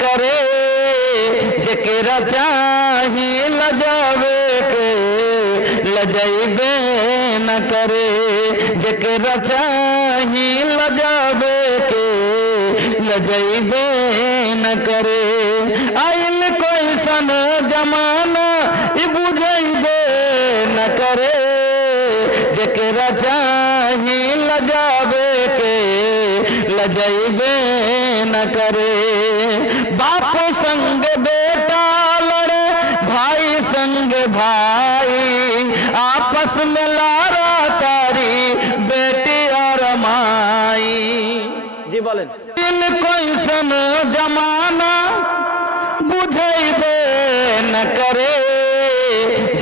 کرے جے کیرا چاہی لجاوے کے لجائی بے نہ کرے جے کیرا چاہی لجاوے کے لجائی بے نہ کرے آئل کوئی سن جمانا ابو جائی بے نہ کرے جے کیرا چاہی لجاوے کے لجائی بے نہ کرے बेटा लड़े भाई संग भाई आपस में लारा तारी बेटी और माई जी बोलें दिल कोई सन जमाना बुझेबे न करे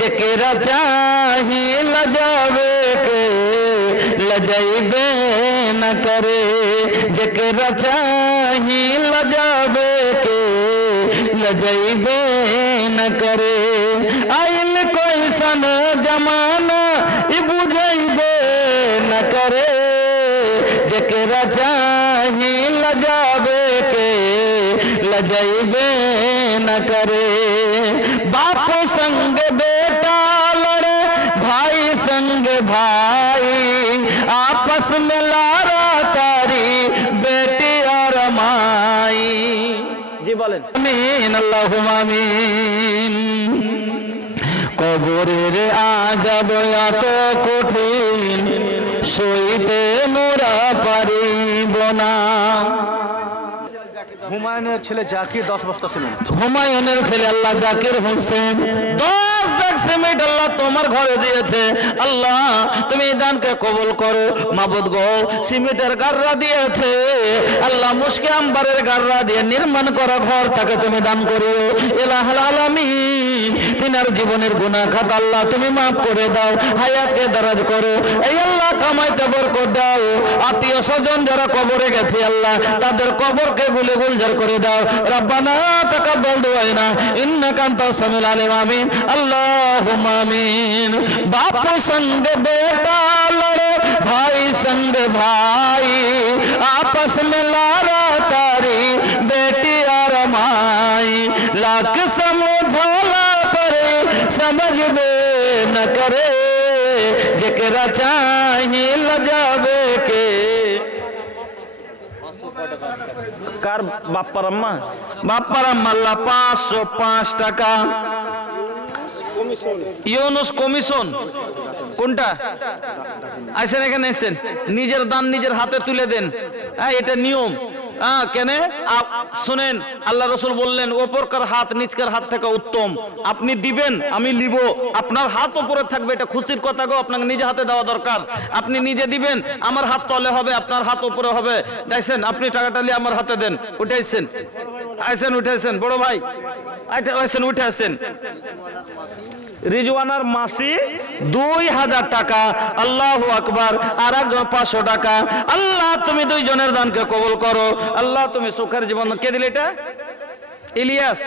जेकरा चाही लजावे के लजाइबे न करे जेकरा चाही लजावे لجائی دے نہ کرے۔ آئل کوئی سن جمانا ابو جائی دے نہ کرے۔ جکے رچاہی لجا بے کے لجائی دے نہ کرے۔ باپ سنگ بیٹا لڑے، بھائی سنگ بھائی، آپس میں لار বলেন। কবরের আজাব এত কঠিন সইতে মোরা পারিব না। হুমায়ুনের ছেলে জাকির দশ বস্তা সিমেন্ট। হুমায়ুনের ছেলে আল্লাহ জাকির হোসেন। দশ ব্যাগ সিমেন্ট আল্লাহ তোমার ঘরে দিয়েছে। আল্লাহ, তুমি দানকে কবুল করো। মাবুদ গো, সিমেন্টের গাররা দিয়েছে। আল্লাহ, মুশকে আম্বারের গাররা দিয়ে নির্মাণ করা ঘর তাকে তুমি দান করিও। এলাহাল আলামিন। তিনার জীবনের গুনাহ খাত আল্লাহ তুমি মাফ করে দাও হায়াতকে দারাজ করো এই আল্লাহ কামাইতে বরকত দাও আত্মীয় স্বজন যারা কবরে গেছে আল্লাহ তাদের কবরকে গুলে গুলজার করে দাও রব্বানা তাকাব্বাল দুআইনা ইন্নাকা আনতাস সামিউল আলিম আমিন আল্লাহুম্মা আমিন বাপ संग बेटा लड़े भाई संग भाई आपस में लारा तारी बेटी और माई लाख समझौला परे বাজবে না করে যে চাই নীল কে? কার বাপ্পার আম্মা? বাপ্পার আম্মাল্লা পাঁচশো পাঁচ টাকা। ইউনুস কমিশন। কোনটা? আইসেন এখানে এসেন নিজের দান নিজের হাতে তুলে দেন। হ্যাঁ এটা নিয়ম। হ্যাঁ কেনে? শুনেন, আল্লাহ রসুল বললেন ওপরকার হাত নিচকার হাত থেকে উত্তম। আপনি দিবেন, আমি লিব আপনার হাত ওপরে থাকবে, এটা খুশির কথা গো, আপনাকে নিজে হাতে দেওয়া দরকার। আপনি নিজে দিবেন, আমার হাত তলে হবে, আপনার হাত উপরে হবে। দেখছেন, আপনি টাকাটা নিয়ে আমার হাতে দেন, উঠাইছেন। আইসেন উঠাইছেন, বড় ভাই। আইসেন উঠে আসেন রিজওয়ানার মাসি দুই হাজার টাকা, আল্লাহ আকবার আর একজন পাঁচশো টাকা। আল্লাহ, তুমি দুইজনের দানকে কবল করো। আল্লাহ, তুমি সুখের জীবন কে দিলে এটা? ইলিয়াস।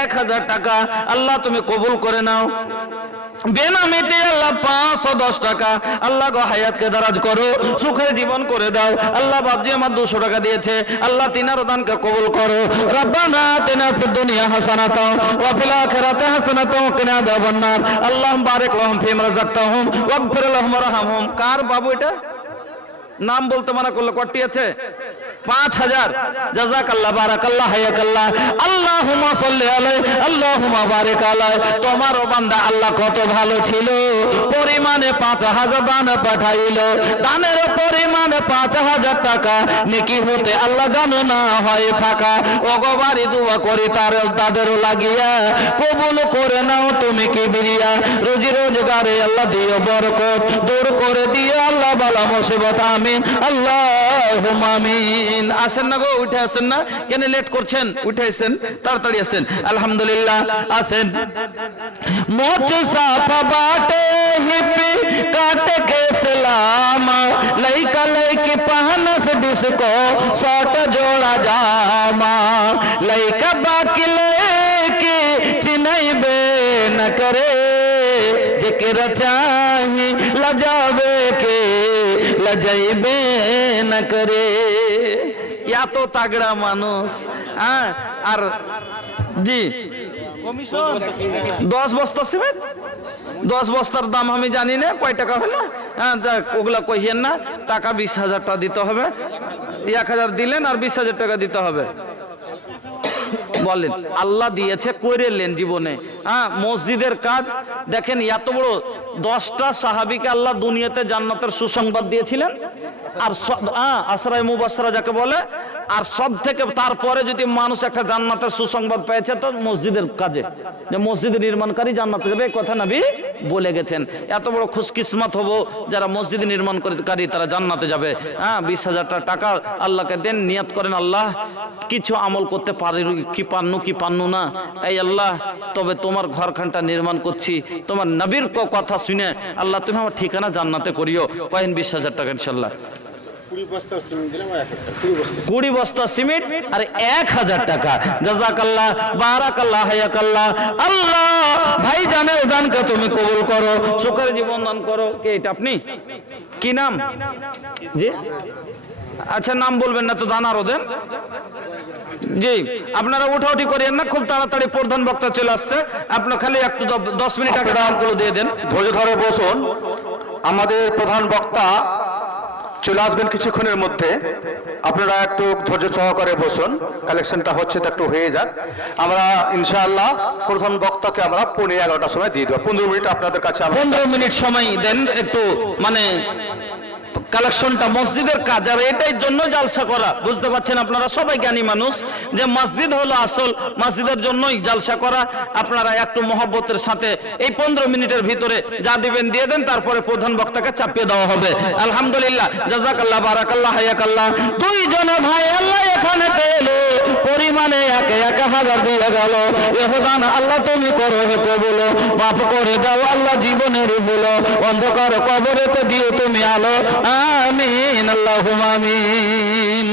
এক হাজার টাকা। আল্লাহ তুমি কবুল করে নাও। বেনামিতে আল্লাহ পাঁচশো দশ টাকা। আল্লাহ গো হায়াতকে দারাজ করো, সুখের জীবন করে দাও। আল্লাহ বাবজি আমার দুশো টাকা দিয়েছে। আল্লাহ তিনার দানকে কবুল করো। রব্বানা তিনা দুনিয়া হাসানাতা ওয়া ফিল আখিরাতি হাসানাতা ওয়া কিনা আল্লাহ বারিক লাহুম ফিমা রাযাকতাহুম, ওয়াগফির লাহুম ওয়ারহামহুম কার বাবু এটা? নাম বলতে মানা করলে কটি আছে? পাঁচ হাজার। জাজাক আল্লাহ বারাক আল্লাহ হায়াক আল্লাহ আল্লাহুমা সাল্লি আলাই আল্লাহুমা বারিক আলাই তোমার বান্দা আল্লাহ কত ভালো ছিল। পরিমাণে পাঁচ হাজার দান পাঠাইল। দানের পরিমাণে পাঁচ হাজার টাকা। নেকি হতে আল্লাহ জানো না হয় ফাঁকা। অগবারি দুয়া করি, তার তাদেরও লাগিয়া। কবুল করে নাও তুমি কি বিরিয়া। রোজি রোজগারে আল্লাহ দিও বরকত। দূর করে দিও আল্লাহ বালা মুসিবত, আমিন। আল্লাহ আমিন। আমিন। আসেন না গো? উঠে আসেন না? কেন লেট করছেন? উঠে আসেন তাড়াতাড়ি আসেন আলহামদুলিল্লাহ আসেন মোচ সাফা বাটে হিপ কাট কে سلام لئیکا لئیکی پہنس ڈس کو سوٹ جوڑا جاما لئیکا باقی لئیکی چنائی بے نہ کرے ذکر چاہی لجاوے کے لجائی بے نہ کرے এত তাগড়া মানুষ হ্যাঁ? আর জি। দশ বস্তা সিমেন্ট? দশ বস্তার দাম আমি জানি না, কয় টাকা হলো? হ্যাঁ ওগুলা কহিয়েন না, টাকা বিশ হাজার টাকা দিতে হবে। এক হাজার দিলেন আর বিশ হাজার টাকা দিতে হবে। বলেন, আল্লাহ দিয়েছে করেলেন জীবনে। হ্যাঁ মসজিদের কাজ, দেখেন, এত বড় দশটা সাহাবিকে আল্লাহ দুনিয়াতে জান্নাতের সুসংবাদ দিয়েছিলেন। আর আশ্রয় মুবাসরা যাকে বলে, আর সব থেকে তারপরে যদি মানুষ একটা জান্নাতের সুসংবাদ পেয়েছে, তো মসজিদের কাজে, যে মসজিদ নির্মাণকারী জান্নাতে যাবে কথা নাবি বলে গেছেন। এত বড় খুশকিসমত হব যারা মসজিদ নির্মাণকারী, তারা জান্নাতে যাবে। হ্যাঁ বিশ হাজার টাকা আল্লাহকে দেন, নিয়াত করেন আল্লাহ। কিছু আমল করতে পারি কি পান্নু কি পান্নু না। এই আল্লাহ, তবে তোমার ঘরখানটা নির্মাণ করছি। তোমার নবীর কথা শুনে আল্লাহ তুমি আমার ঠিকানা জান্নাতে করিও। কয়েন বিশ হাজার টাকা ইনশাল্লাহ। কুড়ি বস্তা সিমেন্ট আর এক হাজার টাকা। জাজাকাল্লাহ বারাকাল্লাহ হায়াকাল্লাহ। আল্লাহ ভাই জানের দানকে তুমি কবুল করো। সুখের জীবন দান করো। কে এটা আপনি? কি নাম? জি? আচ্ছা নাম বলবেন না তো দান আরও দেন। জি আপনারা উঠাউঠি করেন না খুব তাড়াতাড়ি প্রধান বক্তা চলে আসছে। আপনার খালি একটু দশ মিনিট আগে দামগুলো দিয়ে দেন। ধৈর্য ধরে বসুন। আমাদের প্রধান বক্তা চলে আসবেন কিছুক্ষণের মধ্যে। আপনারা একটু ধৈর্য সহকারে বসুন। কালেকশনটা হচ্ছে তো একটু হয়ে যাক। আমরা ইনশাআল্লাহ প্রধান বক্তাকে আমরা পনেরো এগারোটার সময় দিয়ে দেবো। পনেরো মিনিট আপনাদের কাছে পনেরো মিনিট সময় দেন একটু মানে কালেকশনটা মসজিদের কাজ, আর এটাই জন্য জালসা করা। বুঝতে পারছেন আপনারা? সবাই জ্ঞানী মানুষ। যে মসজিদ হলো আসল, মসজিদের জন্যই জালসা করা। আপনারা একটু মহব্বতের সাথে এই পনেরো মিনিটের ভিতরে যা দিবেন, দিয়ে দেন, তারপরে প্রধান বক্তাকে চাপিয়ে দেওয়া হবে। আলহামদুলিল্লাহ। জাজাকাল্লাহ, বারাকাল্লাহ, হায়াকাল্লাহ। দুইজন ভাই আল্লাহ এখানে পেল। পরিমাণে একে এক হাজার দিয়ে গেল। এহদান আল্লাহ তুমি করো হে কবুল। মাফ করে দাও আল্লাহ জীবনের ভুলো। অন্ধকার কবরেতে দিও তুমি আলো। আমিন আল্লাহ আমিন।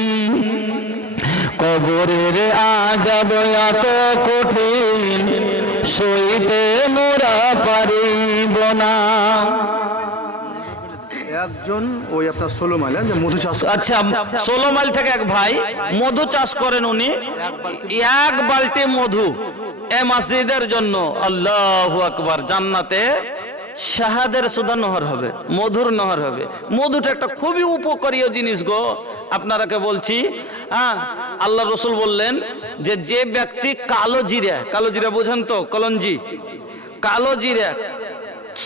কবরের আজাব এত কঠিন সইতে মোরা পারিব না। একজন ওই আপনার ষোলো মাইল যে মধু চাষ আচ্ছা ষোলো মাইল থেকে এক ভাই মধু চাষ করেন উনি। এক বালতি মধু এ মসজিদের জন্য আল্লাহ আকবার জান্নাতে শাহাদের সুদা নহর হবে, মধুর নহর হবে। মধুটা একটা খুবই উপকারীয় জিনিস গো। আপনারাকে বলছি হ্যাঁ আল্লাহ রসুল বললেন যে যে ব্যক্তি কালো জিরা কালো জিরা বোঝেন তো কলঞ্জি কালো জিরা,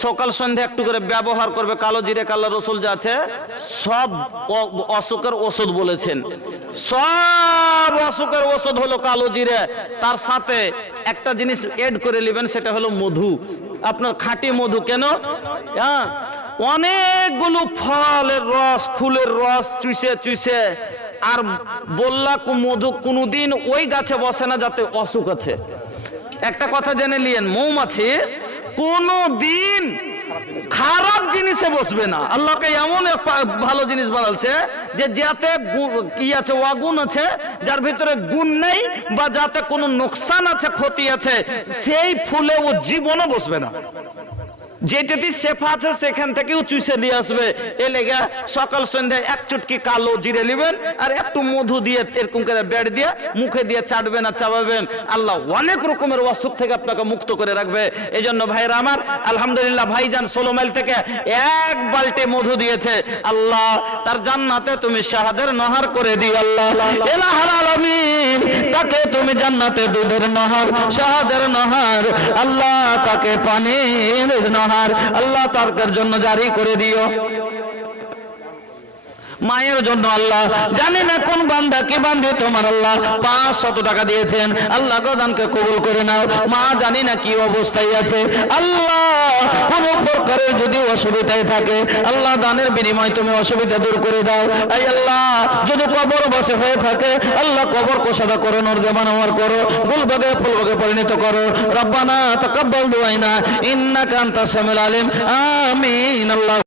সকাল সন্ধ্যা একটু করে ব্যবহার করবে, কালো জিরে, কালো রসুল যা আছে, সব অসুখের ওষুধ বলেছেন। সব অসুখের ওষুধ হলো কালো জিরে। তার সাথে একটা জিনিস এড করে নেবেন, সেটা হলো মধু। আপনার খাঁটি মধু কেন? হ্যাঁ? অনেকগুলো ফলের রস, ফুলের রস চুষে চুষে। আর বললা মধু কোনোদিন ওই গাছে বসে না যাতে অসুখ আছে। একটা কথা জেনে নিয়েন, মৌমাছি কোনো দিন খারাপ জিনিসে বসবে না। আল্লাহকে এমন ভালো জিনিস বানালছে যে যাতে কি আছে, ওয়াগুন আছে, যার ভিতরে গুণ নেই বা যাতে কোনো নোকসান আছে, ক্ষতি আছে, সেই ফুলে ও জীবনও বসবে না। যেটাতে শেফা আছে, সেখান থেকেও চুষে দিয়ে আসবে। এ লেগে সকাল সন্ধ্যায় এক চুটকি কালো জিরে নেবেন আর একটু মধু দিয়ে এরকম করে বেড় দিয়ে মুখে দিয়ে চাটবেন আর চাবাবেন। আল্লাহ অনেক রকমের অসুখ থেকে আপনাকে মুক্ত করে রাখবে। এই জন্য ভাইরা আমার, আলহামদুলিল্লাহ ভাইজান ষোলো মাইল থেকে এক বালতি মধু দিয়েছে। আল্লাহ, তার জান্নাতে তুমি শাহাদের নহর করে দিও, আল্লাহ। তাকে তুমি জান্নাতে দুধের নহর, শাহাদের নহর। আল্লাহ, তাকে পানির নহর আল্লাহ তার জন্য জারি করে দিও। মায়ের জন্য আল্লাহ। জানি না কোন বান্দা কি বান্ধে তোমার আল্লাহ। পাঁচ শত টাকা দিয়েছেন। আল্লাহ দানকে কবুল করে নাও। মা জানি না কি অবস্থায় আছে। আল্লাহ কোন প্রকারের যদি অসুবিধায় থাকে, আল্লাহ দানের বিনিময় তুমি অসুবিধা দূর করে দাও। এই আল্লাহ, যদি কবর বসে হয়ে থাকে, আল্লাহ কবর কোষাদা করো নর জমান আমার করো। গুলবাগে ফুলবাগে পরিণত করো। রব্বানা তাকাব্বাল দুআইনা, ইন্নাকা আনতাস সামিউল আলিম। আমিন, আল্লাহ